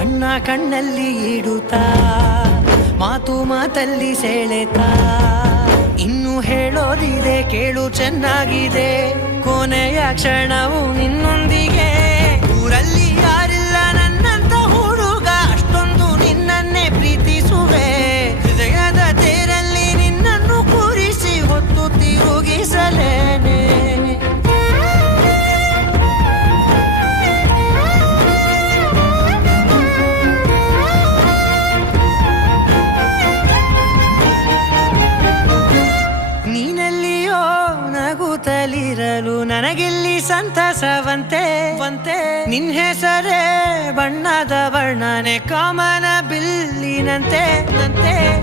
ಕಣ್ಣ ಕಣ್ಣಲ್ಲಿ ಇಡುತ್ತಾ ಮಾತು ಮಾತಲ್ಲಿ ಸೆಳೆತಾ. ಇನ್ನು ಹೇಳೋದಿದೆ ಕೇಳು ಚೆನ್ನಾಗಿದೆ ಕೊನೆಯ ಕ್ಷಣವು ನಿನ್ನೊಂದಿಗೆ ನಗುತ್ತಲಿರಲು ನನಗಿಲ್ಲಿ ಸಂತಸವಂತೆ. ವಂತೆ. ನಿನ್ ಹೆಸರೇ ಬಣ್ಣದ ವರ್ಣನೆ ಕಾಮನ ಬಿಲ್ಲಿನಂತೆ. ನಂತೆ.